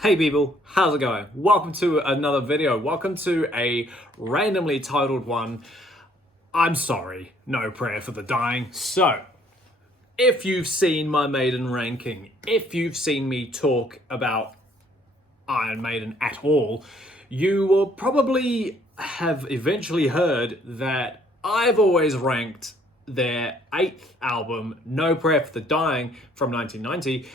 Hey people, how's it going? Welcome to another video. Welcome to a randomly titled one. I'm sorry, no prayer for the dying. So, if you've seen my Maiden ranking, if you've seen me talk about Iron Maiden at all, you will probably have eventually heard that I've always ranked their 8th album, No Prayer for the Dying, from 1990,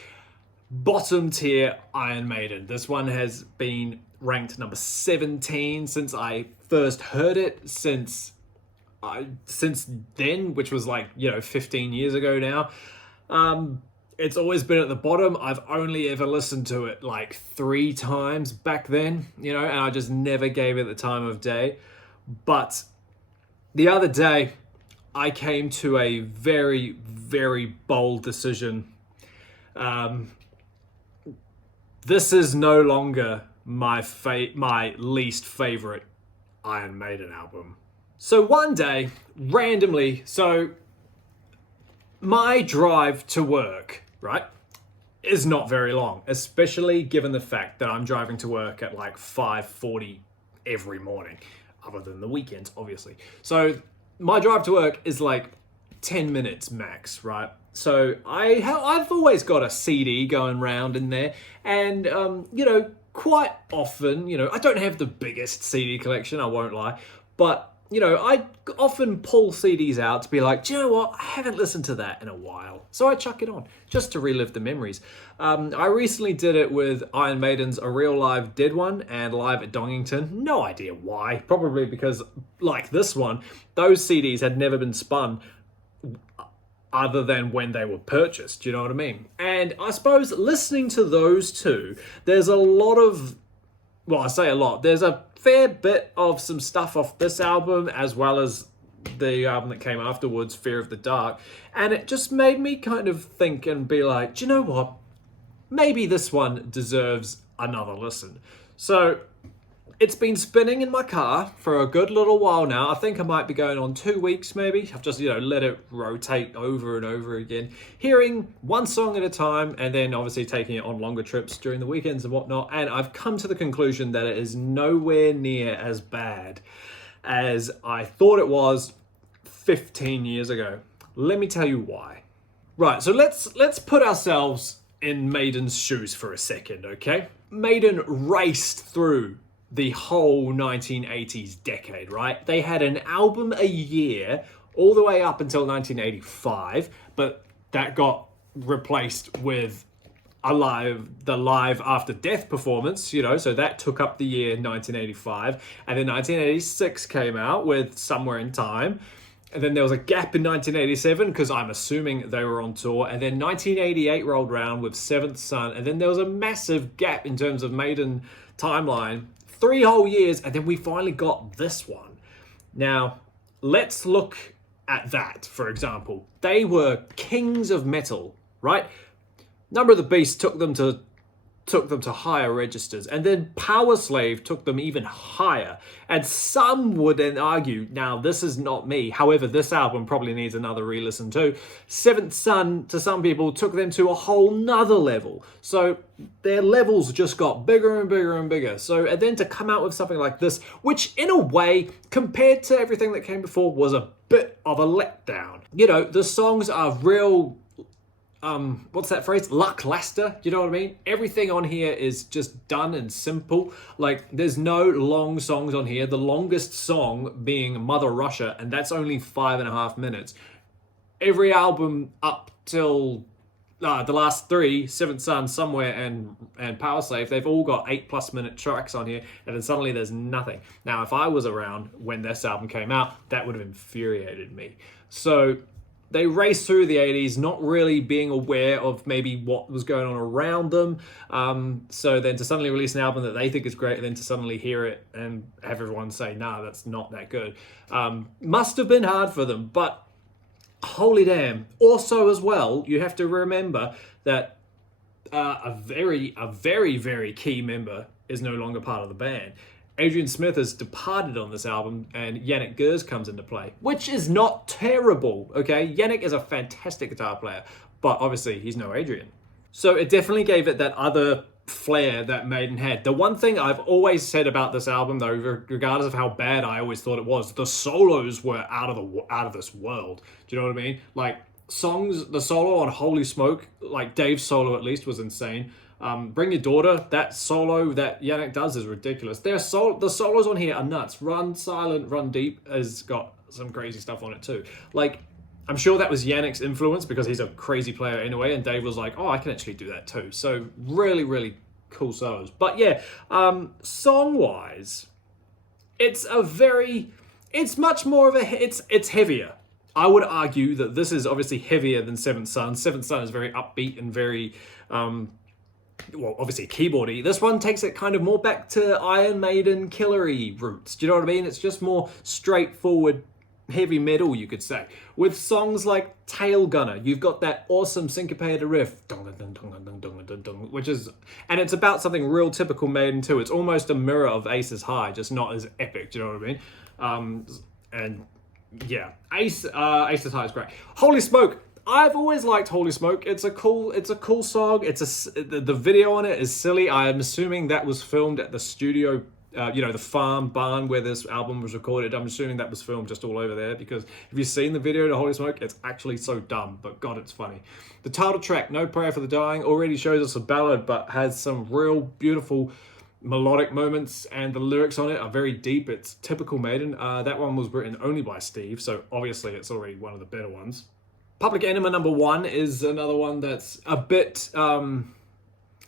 bottom tier Iron Maiden. This one has been ranked number 17 since I first heard it, since then, which was 15 years ago now. It's always been at the bottom. I've only ever listened to it like 3 times back then, and I just never gave it the time of day. But the other day, I came to a very, very bold decision. This is no longer my least favorite Iron Maiden album. So one day, randomly, my drive to work, right, is not very long, especially given the fact that I'm driving to work at like 5:40 every morning, other than the weekends, obviously. So my drive to work is like 10 minutes max, right? So I've always got a CD going round in there, and quite often, I don't have the biggest CD collection, I won't lie, but I often pull CDs out to be like, do you know what? I haven't listened to that in a while, so I chuck it on just to relive the memories. I recently did it with Iron Maiden's A Real Live Dead One and Live at Dongington. No idea why. Probably because, like this one, those CDs had never been spun other than when they were purchased, do you know what I mean? And I suppose listening to those two, there's a lot of, well, I say a lot, there's a fair bit of some stuff off this album, as well as the album that came afterwards, Fear of the Dark, and it just made me kind of think and be like, do you know what? Maybe this one deserves another listen. So it's been spinning in my car for a good little while now. I think I might be going on 2 weeks maybe. I've just, let it rotate over and over again, hearing one song at a time, and then obviously taking it on longer trips during the weekends and whatnot. And I've come to the conclusion that it is nowhere near as bad as I thought it was 15 years ago. Let me tell you why. Right, so let's put ourselves in Maiden's shoes for a second, okay? Maiden raced through the whole 1980s decade, right? They had an album a year all the way up until 1985, but that got replaced with the Live After Death performance, so that took up the year 1985. And then 1986 came out with Somewhere in Time. And then there was a gap in 1987 because I'm assuming they were on tour. And then 1988 rolled around with Seventh Son. And then there was a massive gap in terms of Maiden timeline. 3 whole years, and then we finally got this one. Now, let's look at that, for example. They were kings of metal, right? Number of the Beast took them to higher registers, and then Power Slave took them even higher. And some would then argue, now this is not me, however, this album probably needs another re-listen too. Seventh Son, to some people, took them to a whole nother level. So their levels just got bigger and bigger and bigger. So, and then to come out with something like this, which in a way, compared to everything that came before, was a bit of a letdown. The songs are real, what's that phrase? Lackluster, you know what I mean? Everything on here is just done and simple. Like, there's no long songs on here. The longest song being Mother Russia, and that's only 5.5 minutes. Every album up till the last 3, Seventh Son, Somewhere, and Power Slave, they've all got 8+ minute tracks on here, and then suddenly there's nothing. Now, if I was around when this album came out, that would have infuriated me. So they raced through the 80s, not really being aware of maybe what was going on around them. So then to suddenly release an album that they think is great, and then to suddenly hear it and have everyone say, nah, that's not that good. Must have been hard for them, but holy damn. Also as well, you have to remember that a very, very key member is no longer part of the band. Adrian Smith has departed on this album, and Yannick Gers comes into play, which is not terrible, okay? Yannick is a fantastic guitar player, but obviously he's no Adrian. So it definitely gave it that other flair that Maiden had. The one thing I've always said about this album, though, regardless of how bad I always thought it was, the solos were out of this world. Do you know what I mean? Like songs, the solo on Holy Smoke, like Dave's solo at least, was insane. Bring Your Daughter, that solo that Yannick does is ridiculous. The solos on here are nuts. Run Silent, Run Deep has got some crazy stuff on it too. Like, I'm sure that was Yannick's influence because he's a crazy player anyway, and Dave was like, oh, I can actually do that too. So really, really cool solos. But yeah, song-wise, it's much more of it's heavier. I would argue that this is obviously heavier than Seventh Son. Seventh Son is very upbeat and very, well, obviously keyboardy. This one takes it kind of more back to Iron Maiden killery roots. Do you know what I mean? It's just more straightforward heavy metal, you could say. With songs like Tail Gunner, you've got that awesome syncopated riff, which is, and it's about something real typical Maiden too. It's almost a mirror of Ace's High, just not as epic. Do you know what I mean? And yeah, Ace's High is great. Holy Smoke. I've always liked Holy Smoke. It's a cool song. The video on it is silly. I am assuming that was filmed at the studio, the farm barn where this album was recorded. I'm assuming that was filmed just all over there because if you've seen the video to Holy Smoke, it's actually so dumb, but God, it's funny. The title track, No Prayer for the Dying, already shows us a ballad, but has some real beautiful melodic moments, and the lyrics on it are very deep. It's typical Maiden. That one was written only by Steve, so obviously it's already one of the better ones. Public Enema #1 is another one that's a bit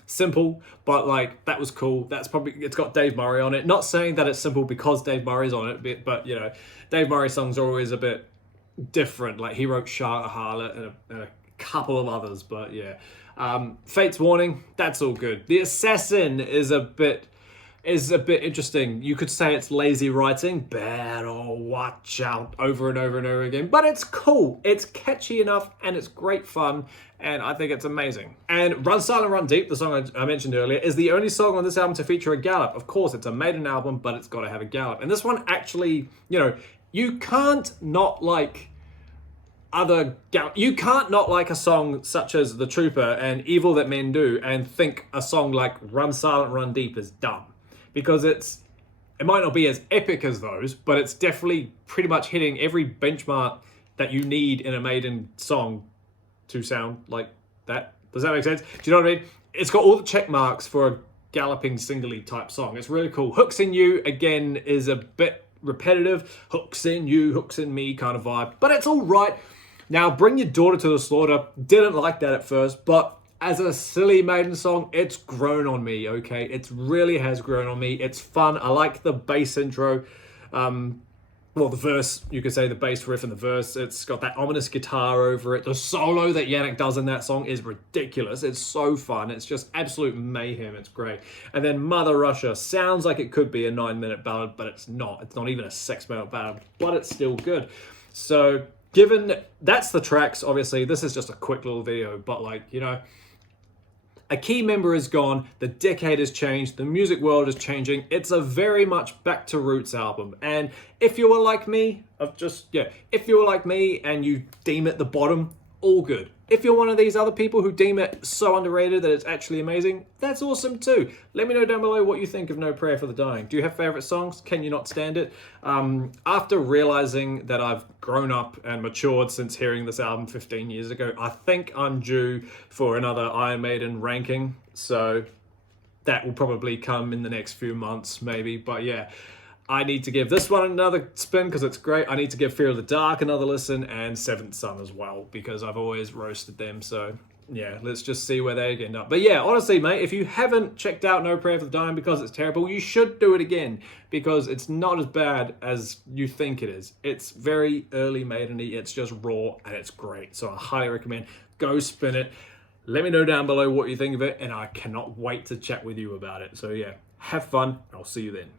simple, but like that was cool. It's got Dave Murray on it. Not saying that it's simple because Dave Murray's on it, but you know, Dave Murray songs are always a bit different. Like he wrote Charlotte Harlot and a couple of others, but yeah. Fate's Warning, that's all good. The Assassin is a bit interesting. You could say it's lazy writing, better watch out, over and over and over again, but it's cool. It's catchy enough and it's great fun, and I think it's amazing. And Run Silent, Run Deep, the song I mentioned earlier, is the only song on this album to feature a gallop. Of course, it's a Maiden album, but it's got to have a gallop. And this one actually, you can't not like you can't not like a song such as The Trooper and Evil That Men Do and think a song like Run Silent, Run Deep is dumb. Because it might not be as epic as those, but it's definitely pretty much hitting every benchmark that you need in a Maiden song to sound like that. Does that make sense? Do you know what I mean? It's got all the check marks for a galloping singly type song. It's really cool. Hooks in You, again, is a bit repetitive. Hooks in you, hooks in me kind of vibe. But it's all right. Now, Bring Your Daughter to the Slaughter. Didn't like that at first, but as a silly Maiden song, it's grown on me, okay? It really has grown on me. It's fun. I like the bass intro. The verse, you could say the bass riff and the verse. It's got that ominous guitar over it. The solo that Yannick does in that song is ridiculous. It's so fun. It's just absolute mayhem. It's great. And then Mother Russia sounds like it could be a 9-minute ballad, but it's not. It's not even a 6-minute ballad, but it's still good. So given that's the tracks, obviously, this is just a quick little video, but a key member is gone, the decade has changed, the music world is changing. It's a very much back to roots album. And if you were like me, if you were like me and you deem it the bottom, all good. If you're one of these other people who deem it so underrated that it's actually amazing, that's awesome too. Let me know down below what you think of No Prayer for the Dying. Do you have favorite songs? Can you not stand it? After realizing that I've grown up and matured since hearing this album 15 years ago, I think I'm due for another Iron Maiden ranking. So that will probably come in the next few months, maybe. But yeah, I need to give this one another spin because it's great. I need to give Fear of the Dark another listen and Seventh Son as well because I've always roasted them. So yeah, let's just see where they end up. But yeah, honestly, mate, if you haven't checked out No Prayer for the Dying because it's terrible, you should do it again because it's not as bad as you think it is. It's very early Maiden-y. It's just raw and it's great. So I highly recommend go spin it. Let me know down below what you think of it, and I cannot wait to chat with you about it. So yeah, have fun. I'll see you then.